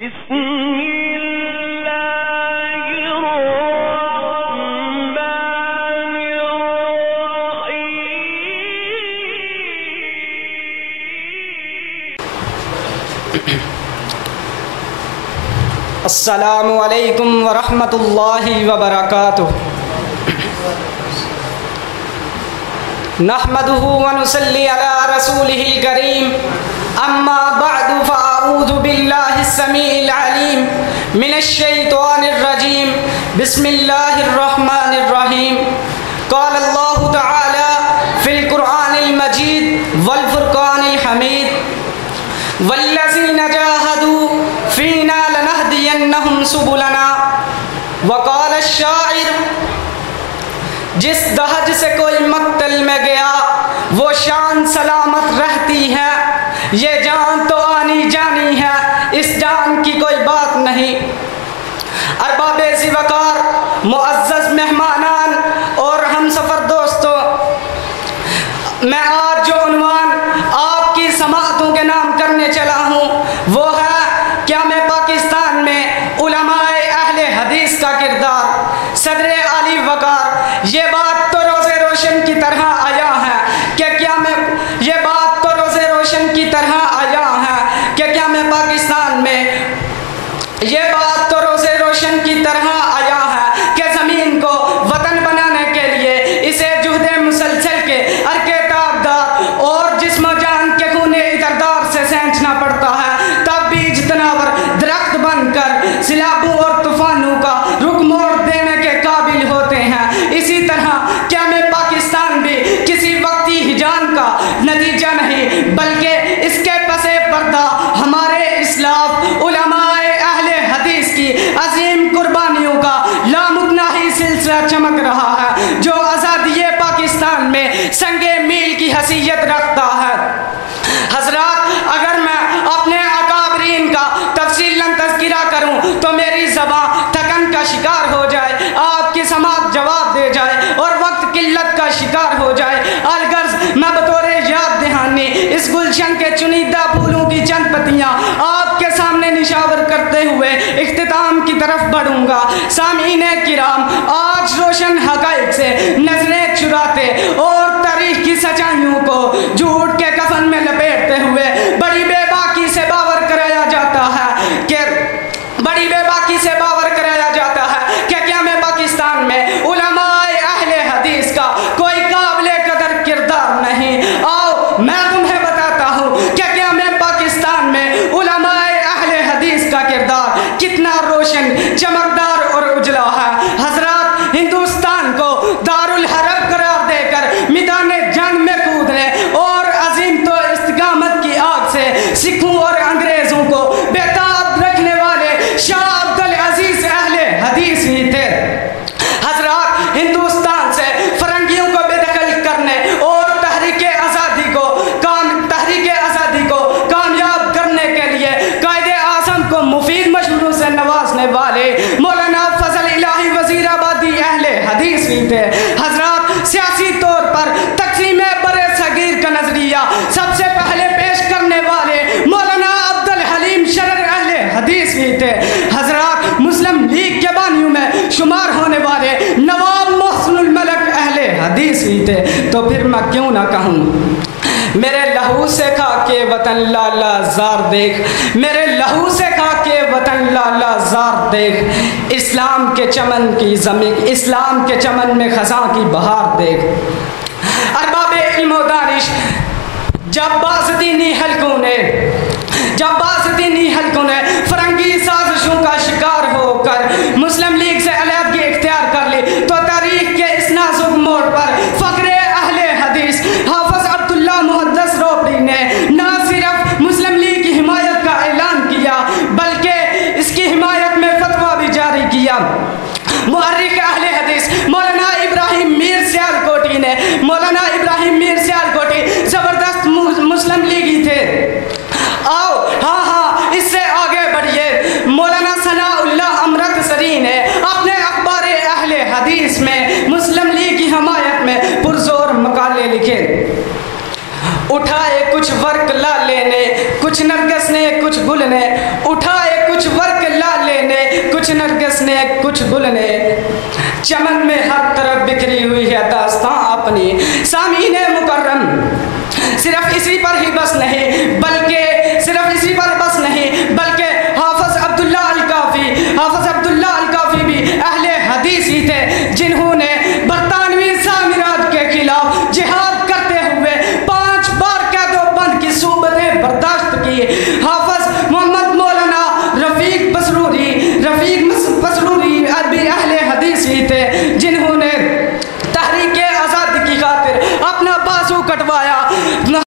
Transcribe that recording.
بسم اللہ الرحمن الرحیم۔ السلام علیکم ورحمۃ اللہ وبرکاتہ۔ نحمده ونصلی علی رسولہ الکریم، اما بعد فاعوذ باللہ السمیع العلیم من الشیطان الرجیم، بسم اللہ الرحمن الرحیم۔ قال اللہ تعالی فی القرآن المجید والفرقان الحمید، والذین جاہدوا فینا لنہدینہم سبلنا۔ وقال الشاعر، جس دہج سے کوئی مقتل میں گیا وہ شان سلامت رہتی ہے، یہ جان تو آنی جانی ہے، اس جان کی کوئی بات نہیں۔ ارباب ذی وقار، معزز مہمانان اور ہم سفر دوستوں، میں آج جو عنوان آپ کی سماعتوں کے نام کرنے چلا ہوں وہ ہے کیا میں پاکستان میں علماء اہل حدیث کا کردار۔ صدر علی وقار، یہ بات تو روز روشن کی طرح آیا ہے کہ کیا میں یہ بات تو روز روشن کی طرح آیا ہے کہ کیا میں پاکستان میں یہ بات تو روز روشن کی طرح آیا ہے کہ زمین کو وطن بنانے کے لیے اسے جہد مسلسل کے ارکے تابدار اور جسم و جان کے خون اتردار سے سینچنا پڑتا ہے، تب بیج تناور درخت بن کر سیلابوں اور طوفانوں کا رخ موڑ دینے کے قابل ہوتے ہیں۔ اسی طرح کیا میں پاکستان بھی کسی وقتی ہجان کا نتیجہ نہیں بلکہ اس کے پس پردہ ہمارے اسلاف علماء اہل حدیث کی عظیم قربانیوں کا لامتناہی سلسلہ چمک رہا ہے، جو آزادی پاکستان میں سنگ میل کی حیثیت رکھتا ہے۔ حضرات، اگر میں اپنے اکابرین کا تفصیلاً تذکرہ کروں تو میری زبان تھکن کا شکار ہو جائے، آپ کی سماعت جواب دے جائے اور وقت قلت کا شکار ہو جائے۔ الغرض میں بطور یاد دہانی اس گلشن کے چنیدہ پھولوں کی چند پتیاں آپ کے سامنے نشاور کرتے ہوئے اختتام کی طرف بڑھوں گا۔ سامعین کرام، آج روشن حقائق سے نظریں چراتے اور تاریخ کی سچائیوں کو جھوٹ کے کفن میں لپیٹتے ہوئے بڑی بے باکی سے باور کرایا جاتا ہے کہ کیا میں پاکستان میں علماء اہل حدیث کا کوئی قابل قدر کردار نہیں۔ آؤ میں تمہیں بتاتا ہوں کہ کیا میں پاکستان میں علماء اہل حدیث کا کردار کتنا روشن، چمکدار اور اجلا ہے۔ حضرات، ہندوستان کو دارالحرب قرار دے کر میدان جنگ میں کودنے اور عظیم تو استقامت کی آگ سے سکھوں اور انگریزوں کو بےتاب رکھنے والے شاہ عبد العزیز اہل حدیث ہی تھے۔ حضرات، ہندوستان سے فرنگیوں کو بے دخل کرنے اور تحریک آزادی کو کامیاب کرنے کے لیے قائد اعظم کو مفید مشوروں سے نوازنے والے مولانا فضل الہی وزیر آبادی اہل حدیث ہی تھے۔ حضرات، سیاسی طور پر تقسیم بر صغیر کا نظریہ سب سے پہلے پیش کرنے والے مولانا عبد الحلیم شرر اہل حدیث ہی تھے۔ حضرات، مسلم لیگ کے بانیوں میں شمار ہونے والے نواب محسن الملک اہل حدیث ہی تھے۔ تو پھر میں کیوں نہ کہوں، میرے لہو سے کھا کے وطن لالا زار دیکھ، میرے لہو سے کھا کے وطن لالا زار دیکھ، اسلام کے چمن میں خزاں کی بہار دیکھ۔ ارباب علم و دانش، جب باز دینی حلقوں نے فرنگی سازشوں کا شکار ہو کر مسلم لیگ سے علیحدگی اختیار کر لی تو تاریخ کے اس نازک موڑ پر فخر اہل حدیث حافظ عبداللہ محدث روپڑی نے نہ صرف مسلم لیگ کی حمایت کا اعلان کیا بلکہ اس کی حمایت میں فتویٰ بھی جاری کیا۔ محرک اہل حدیث مولانا ابراہیم میر سیالکوٹی زبردست مسلم لیگی تھے۔ آؤ اس سے آگے بڑھیے، مولانا ثناء اللہ امرتسری نے اپنے اخبار اہل حدیث میں مسلم لیگ کی حمایت میں پرزور مقالے لکھے۔ اٹھائے کچھ ورق لالے نے، کچھ نرگس نے، کچھ گل نے، اٹھائے کچھ کچھ نرگس نے کچھ گل نے، چمن میں ہر طرف بکھری ہوئی ہے داستاں اپنی. سامعین مکرم، صرف اسی پر ہی بس نہیں بلکہ حافظ عبداللہ الکافی بھی اہل حدیث ہی تھے، جنہوں نے